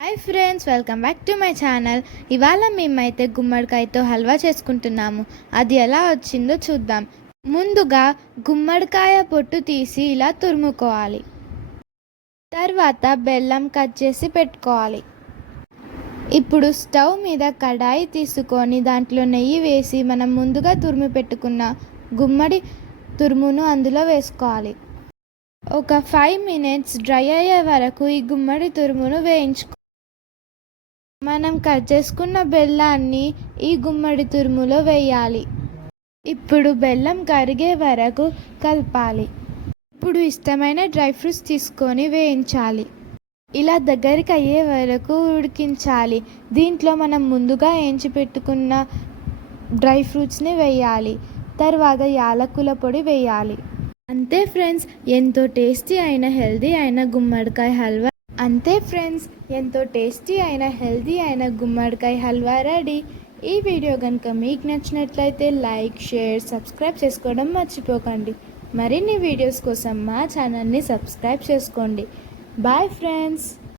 Hi friends, welcome back to my channel. ఇవాళ మేమైతే గుమ్మడికాయతో హల్వా చేసుకుంటున్నాము. అది ఎలా వచ్చిందో చూద్దాం. ముందుగా గుమ్మడికాయ పొట్టు తీసి ఇలా తురుముకోవాలి. తర్వాత బెల్లం కట్ చేసి పెట్టుకోవాలి. ఇప్పుడు స్టవ్ మీద కడాయి తీసుకొని దాంట్లో నెయ్యి వేసి మనం ముందుగా తురిమి పెట్టుకున్న గుమ్మడి తురుమును అందులో వేసుకోవాలి. ఒక 5 మినిట్స్ డ్రై అయ్యే వరకు ఈ గుమ్మడి తురుమును వేయించుకోవాలి. మనం కట్ చేసుకున్న బెల్లాన్ని ఈ గుమ్మడి తురుములో వేయాలి. ఇప్పుడు బెల్లం కరిగే వరకు కలపాలి. ఇప్పుడు ఇష్టమైన డ్రై ఫ్రూట్స్ తీసుకొని వేయించాలి. ఇలా దగ్గరికి అయ్యే వరకు ఉడికించాలి. దీంట్లో మనం ముందుగా వేయించి పెట్టుకున్న డ్రై ఫ్రూట్స్ని వేయాలి. తర్వాత యాలకుల పొడి వేయాలి. అంతే ఫ్రెండ్స్, ఎంతో టేస్టీ అయిన హెల్దీ అయిన గుమ్మడికాయ హల్వా గుమ్మడికాయ హల్వా రెడీ. ఈ వీడియో కనుక మీకు నచ్చినట్లయితే లైక్, షేర్, సబ్స్క్రైబ్ చేసుకోవడం మర్చిపోకండి. మరిన్ని వీడియోస్ కోసం మా ఛానల్ని సబ్స్క్రైబ్ చేసుకోండి. Bye friends.